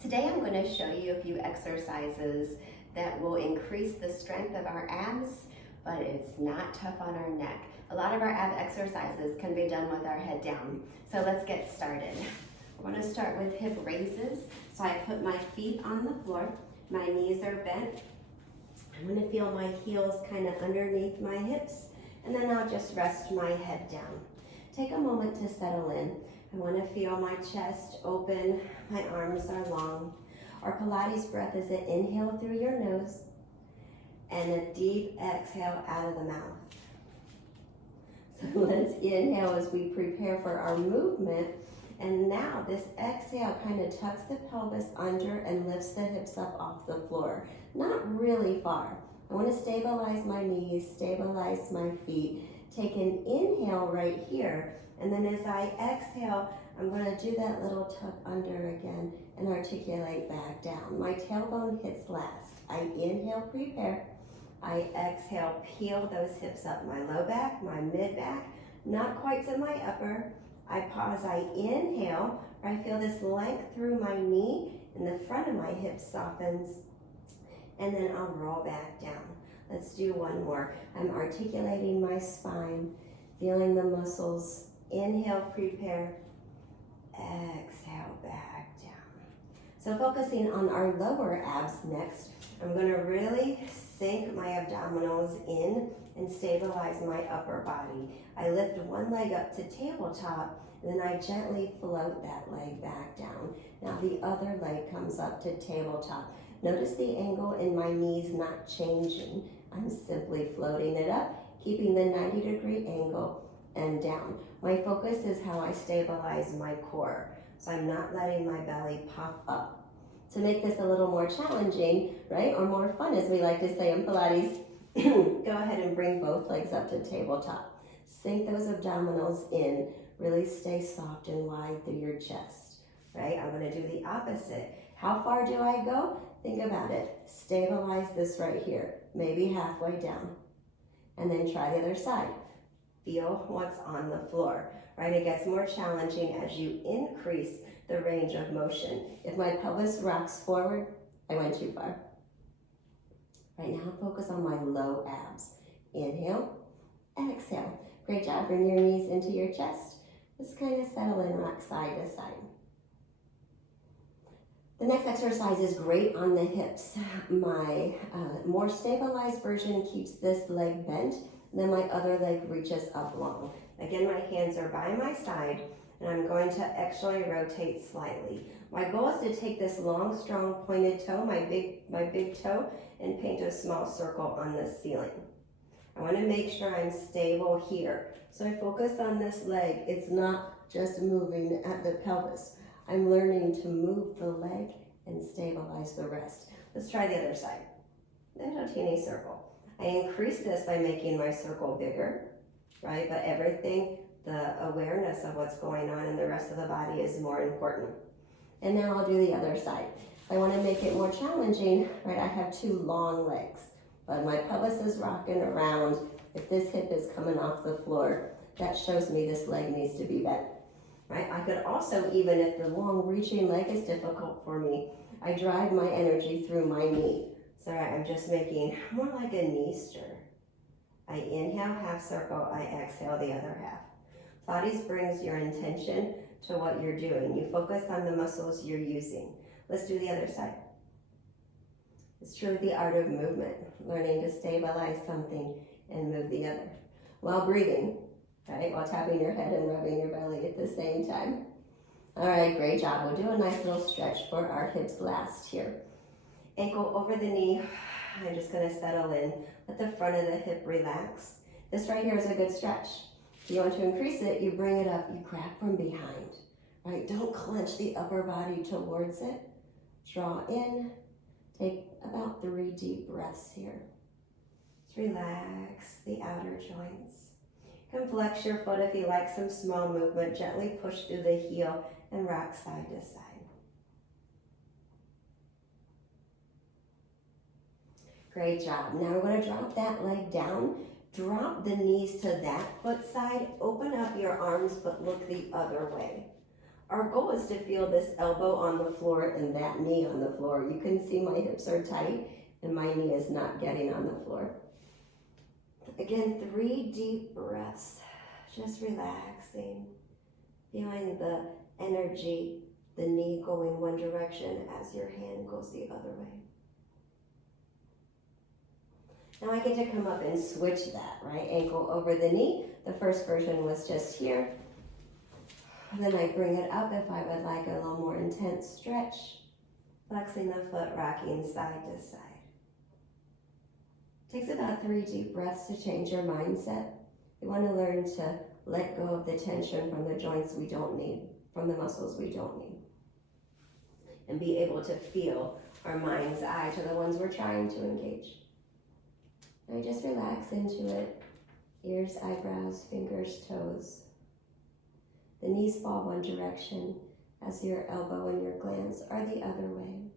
Today I'm going to show you a few exercises that will increase the strength of our abs, but it's not tough on our neck. A lot of our ab exercises can be done with our head down. So let's get started. We're going to start with hip raises. So I put my feet on the floor, my knees are bent. I'm going to feel my heels kind of underneath my hips, and then I'll just rest my head down. Take a moment to settle in. I want to feel my chest open, my arms are long. Our Pilates breath is an inhale through your nose and a deep exhale out of the mouth. So let's inhale as we prepare for our movement. And now this exhale kind of tucks the pelvis under and lifts the hips up off the floor. Not really far. I want to stabilize my knees, stabilize my feet. Take an inhale right here. And then as I exhale, I'm going to do that little tuck under again and articulate back down. My tailbone hits last. I inhale, prepare. I exhale, peel those hips up. My low back, my mid back, not quite to my upper. I pause, I inhale. I feel this length through my knee and the front of my hip softens. And then I'll roll back down. Let's do one more. I'm articulating my spine, feeling the muscles. Inhale, prepare, exhale, back down. So focusing on our lower abs next, I'm going to really sink my abdominals in and stabilize my upper body. I lift one leg up to tabletop, and then I gently float that leg back down. Now the other leg comes up to tabletop. Notice the angle in my knees not changing. I'm simply floating it up, keeping the 90-degree angle and down. My focus is how I stabilize my core. So I'm not letting my belly pop up. To make this a little more challenging, right, or more fun as we like to say in Pilates, go ahead and bring both legs up to tabletop. Sink those abdominals in. Really stay soft and wide through your chest, right? I'm gonna do the opposite. How far do I go? Think about it. Stabilize this right here, maybe halfway down. And then try the other side. Feel what's on the floor, right? It gets more challenging as you increase the range of motion. If my pelvis rocks forward, I went too far. Right now, focus on my low abs. Inhale, exhale. Great job. Bring your knees into your chest. Just kind of settle in, rock side to side. The next exercise is great on the hips. My more stabilized version keeps this leg bent, and then my other leg reaches up long. Again, my hands are by my side, and I'm going to actually rotate slightly. My goal is to take this long, strong, pointed toe, my big toe, and paint a small circle on the ceiling. I want to make sure I'm stable here. So I focus on this leg. It's not just moving at the pelvis. I'm learning to move the leg and stabilize the rest. Let's try the other side. Little teeny circle. I increase this by making my circle bigger, right? But everything, the awareness of what's going on in the rest of the body is more important. And now I'll do the other side. I want to make it more challenging, right? I have two long legs, but my pelvis is rocking around. If this hip is coming off the floor, that shows me this leg needs to be bent, right? I could also, even if the long reaching leg is difficult for me, I drive my energy through my knee. So I'm just making more like a knee stir. I inhale, half circle, I exhale the other half. Pilates brings your intention to what you're doing. You focus on the muscles you're using. Let's do the other side. It's truly the art of movement, learning to stabilize something and move the other while breathing, right? While tapping your head and rubbing your belly at the same time. All right, great job. We'll do a nice little stretch for our hips last here. Ankle over the knee. I'm just going to settle in. Let the front of the hip relax. This right here is a good stretch. If you want to increase it, you bring it up, you grab from behind, right? Don't clench the upper body towards it. Draw in. Take about 3 deep breaths here. Just relax the outer joints. You can flex your foot if you like some small movement. Gently push through the heel and rock side to side. Great job. Now we're going to drop that leg down. Drop the knees to that foot side. Open up your arms, but look the other way. Our goal is to feel this elbow on the floor and that knee on the floor. You can see my hips are tight and my knee is not getting on the floor. Again, 3 deep breaths, just relaxing, feeling the energy, the knee going one direction as your hand goes the other way. Now I get to come up and switch that, right? Ankle over the knee. The first version was just here. Then I bring it up if I would like a little more intense stretch. Flexing the foot, rocking side to side. Takes about 3 deep breaths to change your mindset. You want to learn to let go of the tension from the joints we don't need, from the muscles we don't need. And be able to feel our mind's eye to the ones we're trying to engage. Now just relax into it. Ears, eyebrows, fingers, toes. The knees fall one direction as your elbow and your glans are the other way.